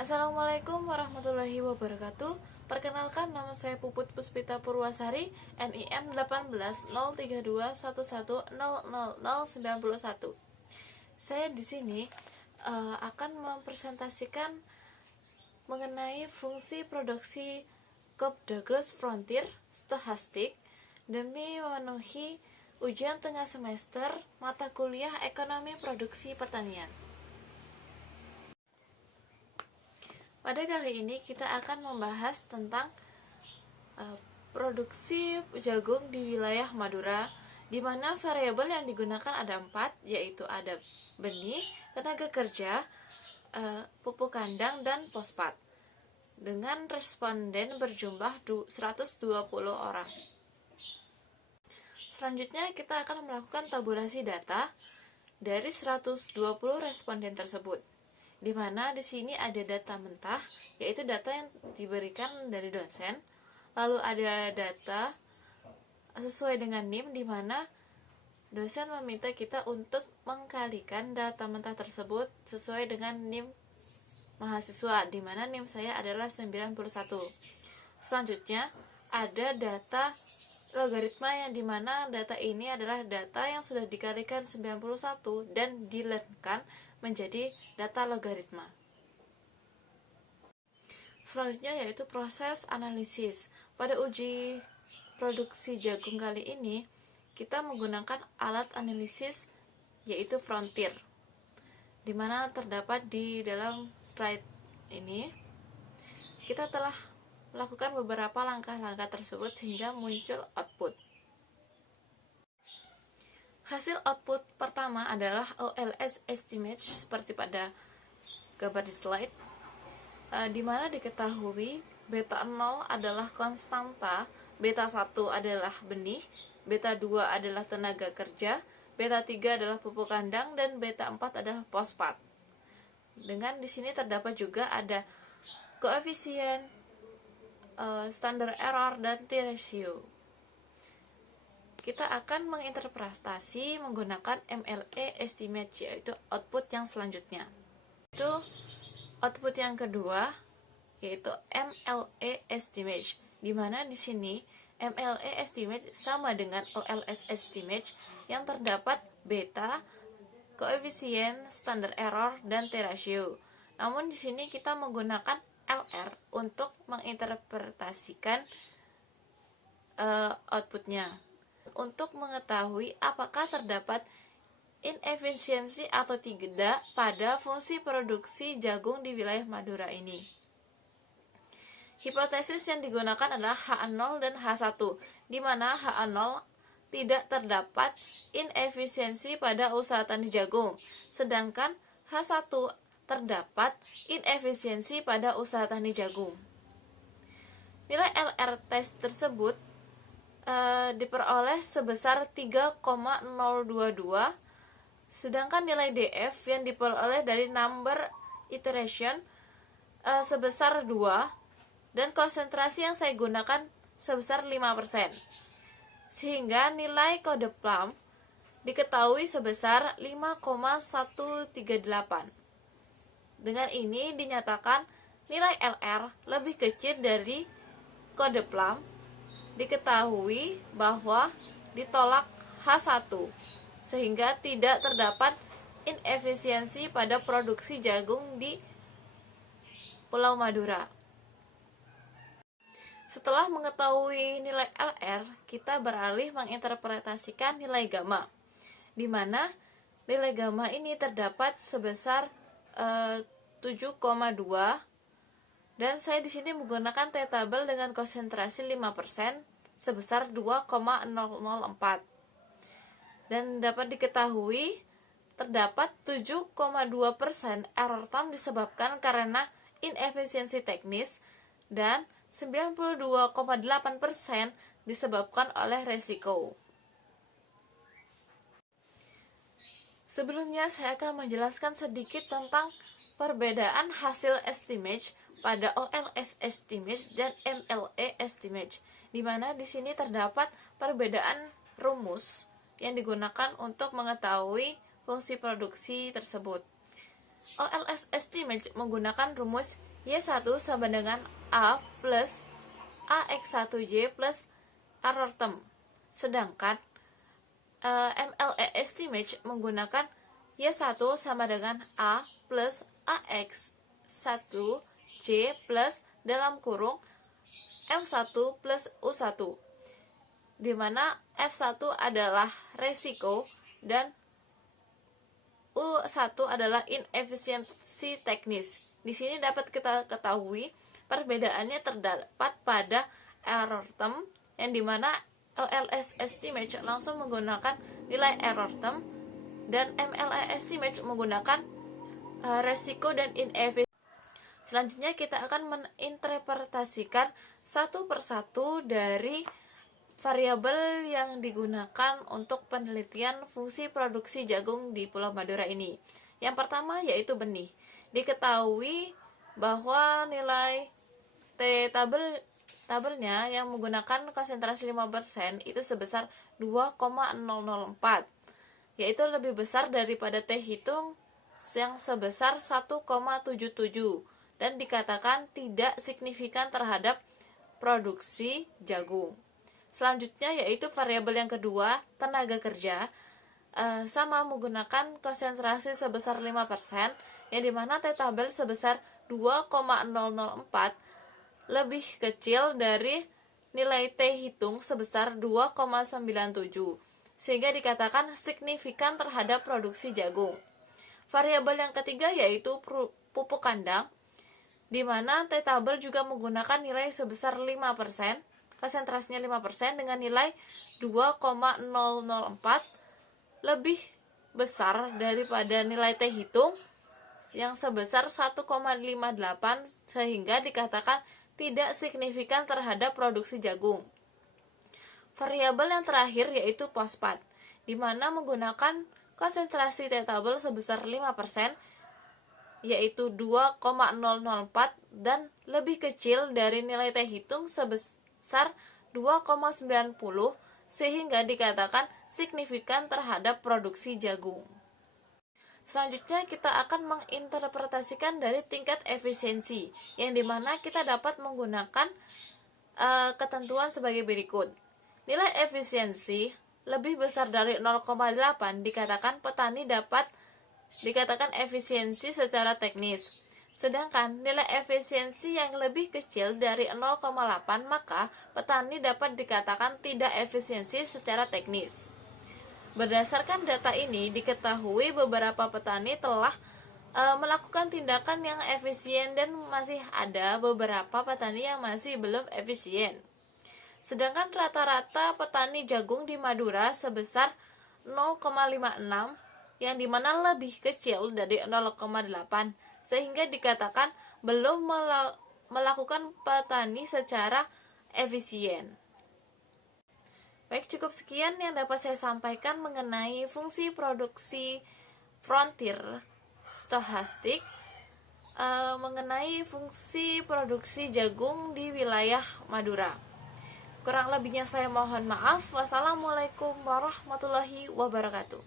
Assalamualaikum warahmatullahi wabarakatuh. Perkenalkan, nama saya Puput Puspita Purwasari, NIM 180321100091. Saya di sini akan mempresentasikan mengenai fungsi produksi Cobb-Douglas Frontier Stochastic demi memenuhi ujian tengah semester mata kuliah Ekonomi Produksi Pertanian. Pada kali ini kita akan membahas tentang produksi jagung di wilayah Madura, di mana variabel yang digunakan ada 4, yaitu ada benih, tenaga kerja, pupuk kandang, dan fosfat. Dengan responden berjumlah 120 orang. Selanjutnya kita akan melakukan tabulasi data dari 120 responden tersebut, di mana di sini ada data mentah, yaitu data yang diberikan dari dosen. Lalu ada data sesuai dengan NIM, di mana dosen meminta kita untuk mengkalikan data mentah tersebut sesuai dengan NIM mahasiswa, di mana NIM saya adalah 91. Selanjutnya ada data logaritma, yang dimana data ini adalah data yang sudah dikalikan 91 dan dilenkan menjadi data logaritma. Selanjutnya yaitu proses analisis. Pada uji produksi jagung kali ini, kita menggunakan alat analisis yaitu Frontier, di mana terdapat di dalam slide ini. Kita telah melakukan beberapa langkah-langkah tersebut sehingga muncul output. Hasil output pertama adalah OLS estimate seperti pada gambar di slide, di mana diketahui beta 0 adalah konstanta, beta 1 adalah benih, beta 2 adalah tenaga kerja, beta 3 adalah pupuk kandang, dan beta 4 adalah fosfat. Dengan di sini terdapat juga ada koefisien, standar error, dan t-ratio. Kita akan menginterpretasi menggunakan MLE estimate, yaitu output yang selanjutnya. Itu output yang kedua, yaitu MLE estimate, di mana di sini MLE estimate sama dengan OLS estimate yang terdapat beta, koefisien, standar error, dan t-ratio. Namun di sini kita menggunakan LR untuk menginterpretasikan outputnya, untuk mengetahui apakah terdapat inefisiensi atau tidak pada fungsi produksi jagung di wilayah Madura ini. Hipotesis yang digunakan adalah H0 dan H1, di mana H0 tidak terdapat inefisiensi pada usaha tani jagung, sedangkan H1 terdapat inefisiensi pada usaha tani jagung. Nilai LR test tersebut diperoleh sebesar 3,022, sedangkan nilai DF yang diperoleh dari number iteration sebesar 2, dan konsentrasi yang saya gunakan sebesar 5%, sehingga nilai kode Plum diketahui sebesar 5,138. Dengan ini dinyatakan nilai LR lebih kecil dari kode Plum, diketahui bahwa ditolak H1, sehingga tidak terdapat inefisiensi pada produksi jagung di Pulau Madura. Setelah mengetahui nilai LR, kita beralih menginterpretasikan nilai gamma, di mana nilai gamma ini terdapat sebesar 7,2, dan saya di sini menggunakan T-tabel dengan konsentrasi 5% sebesar 2,004. Dan dapat diketahui terdapat 7,2% error term disebabkan karena inefisiensi teknis, dan 92,8% disebabkan oleh resiko. Sebelumnya saya akan menjelaskan sedikit tentang perbedaan hasil estimate pada OLS estimate dan MLE estimate, di mana di sini terdapat perbedaan rumus yang digunakan untuk mengetahui fungsi produksi tersebut. OLS estimate menggunakan rumus Y1 sama dengan A plus AX1Y plus error term. Sedangkan MLE estimate menggunakan Y1 sama dengan A plus AX1Y plus dalam kurung F1 plus U1, di mana F1 adalah resiko dan U1 adalah inefisiensi teknis. Di sini dapat kita ketahui perbedaannya terdapat pada error term, yang dimana OLS estimate langsung menggunakan nilai error term dan MLE estimate menggunakan resiko dan inefisiensi. Selanjutnya kita akan menginterpretasikan satu persatu dari variabel yang digunakan untuk penelitian fungsi produksi jagung di Pulau Madura ini. Yang pertama yaitu benih. Diketahui bahwa nilai tabelnya yang menggunakan konsentrasi 5% itu sebesar 2,004, yaitu lebih besar daripada T hitung yang sebesar 1,77 dan dikatakan tidak signifikan terhadap produksi jagung. Selanjutnya yaitu variabel yang kedua, tenaga kerja, sama menggunakan konsentrasi sebesar 5%, yang dimana T tabel sebesar 2,004 lebih kecil dari nilai T hitung sebesar 2,97, sehingga dikatakan signifikan terhadap produksi jagung. Variabel yang ketiga yaitu pupuk kandang, di mana T tabel juga menggunakan nilai sebesar 5%, konsentrasinya 5% dengan nilai 2,004 lebih besar daripada nilai T hitung yang sebesar 1,58, sehingga dikatakan tidak signifikan terhadap produksi jagung. Variabel yang terakhir yaitu fosfat, di mana menggunakan konsentrasi T tabel sebesar 5%, yaitu 2,004 dan lebih kecil dari nilai T hitung sebesar 2,90, sehingga dikatakan signifikan terhadap produksi jagung. Selanjutnya kita akan menginterpretasikan dari tingkat efisiensi, yang dimana kita dapat menggunakan ketentuan sebagai berikut. Nilai efisiensi lebih besar dari 0,8 dikatakan petani dapat dikatakan efisiensi secara teknis. Sedangkan nilai efisiensi yang lebih kecil dari 0,8 maka petani dapat dikatakan tidak efisiensi secara teknis. Berdasarkan data ini diketahui beberapa petani telah melakukan tindakan yang efisien dan masih ada beberapa petani yang masih belum efisien. Sedangkan rata-rata petani jagung di Madura sebesar 0,56, yang dimana lebih kecil dari 0,8, sehingga dikatakan belum melakukan petani secara efisien. Baik, cukup sekian yang dapat saya sampaikan mengenai fungsi produksi frontier stochastik, mengenai fungsi produksi jagung di wilayah Madura. Kurang lebihnya saya mohon maaf. Wassalamualaikum warahmatullahi wabarakatuh.